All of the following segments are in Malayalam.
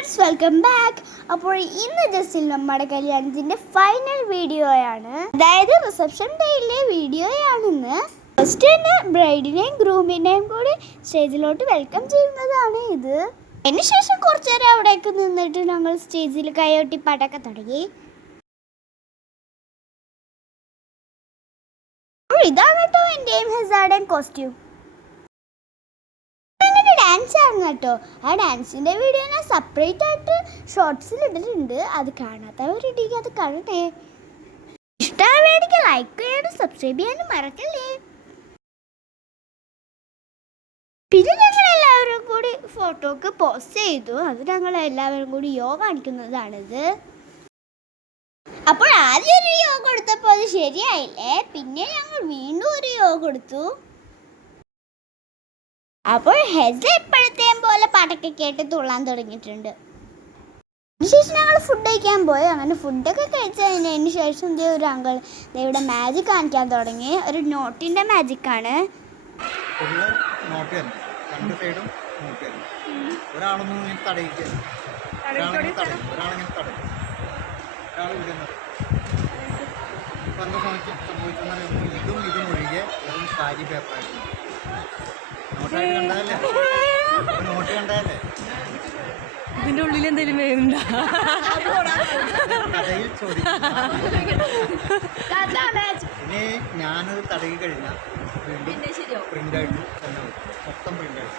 Friends welcome back. അപ്പോൾ ഇന്ന് ജസ്റ്റ് നമ്മുടെ കല്യാണത്തിൻ്റെ ഫൈനൽ വീഡിയോയാണ്, അതായത് റിസപ്ഷൻ ഡേയിലെ വീഡിയോയാണിന്ന്. ഫസ്റ്റ് തന്നെ ബ്രൈഡിനെയും ഗ്രൂമിനെയും കൂടി സ്റ്റേജിലോട്ട് വെൽക്കം ചെയ്യുന്നതാണ് ഇത്. അതിനുശേഷം കുറച്ചു നേരം അവിടേക്ക് നിന്നിട്ട് ഞങ്ങൾ സ്റ്റേജിൽ കൈയൊട്ടി പാട്ടൊക്കെ തുടങ്ങി. ഇതാണ് കേട്ടോ എൻ്റെയും ഹെസാഡേയും കോസ്റ്റ്യൂം. ഡാൻസ് ആയിരുന്നു കേട്ടോ. ആ ഡാൻസിൻ്റെ വീഡിയോ ഞാൻ സെപ്പറേറ്റ് ആയിട്ട് ഷോർട്സിൽ ഇട്ടിട്ടുണ്ട്. അത് കാണാത്തവരുണ്ടെങ്കിൽ അത് കാണട്ടെ. ഇഷ്ടമാണെങ്കിൽ ലൈക്ക് ചെയ്യാനും സബ്സ്ക്രൈബ് ചെയ്യാനും മറക്കല്ലേ. പിന്നെ ഞങ്ങൾ എല്ലാവരും കൂടി ഫോട്ടോക്ക് പോസ്റ്റ് ചെയ്തു. അത് ഞങ്ങൾ എല്ലാവരും കൂടി യോ കാണിക്കുന്നതാണിത്. അപ്പോൾ ആദ്യം ഒരു യോ കൊടുത്തപ്പോൾ അത് ശരിയായില്ലേ, പിന്നെ ഞങ്ങൾ വീണ്ടും ഒരു യോ കൊടുത്തു. അപ്പോൾ ഹെസ എപ്പോഴത്തെയും പോലെ പാട്ടൊക്കെ കേട്ട് തുള്ളാൻ തുടങ്ങിയിട്ടുണ്ട്. അതിനുശേഷം ഞങ്ങൾ ഫുഡ് കഴിക്കാൻ പോയി. അങ്ങനെ ഫുഡൊക്കെ കഴിച്ചതിന് ശേഷം ഒരു അങ്കിൾ ഇവിടെ മാജിക് കാണിക്കാൻ തുടങ്ങി. ഒരു നോട്ടിൻ്റെ മാജിക്കാണ്. ഇതിന്റെ ഉള്ളിൽ എന്തെങ്കിലും വേറുണ്ടോ? പിന്നെ ഞാനത് തടകി കഴിഞ്ഞാൽ വീണ്ടും പ്രിന്റായിട്ട് തന്നെ മൊത്തം പ്രിന്റായിട്ട്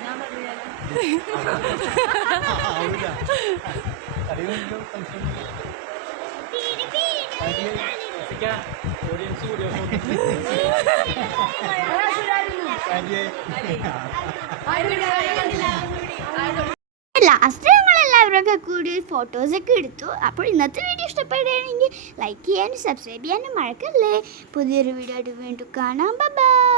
ലാസ്റ്റ് ഞങ്ങൾ എല്ലാവരൊക്കെ കൂടി ഫോട്ടോസൊക്കെ എടുത്തു. അപ്പോൾ ഇന്നത്തെ വീഡിയോ ഇഷ്ടപ്പെടുകയാണെങ്കിൽ ലൈക്ക് ചെയ്യാനും സബ്സ്ക്രൈബ് ചെയ്യാനും മറക്കല്ലേ. പുതിയൊരു വീഡിയോ ആയിട്ട് വീണ്ടും കാണാം. ബൈ.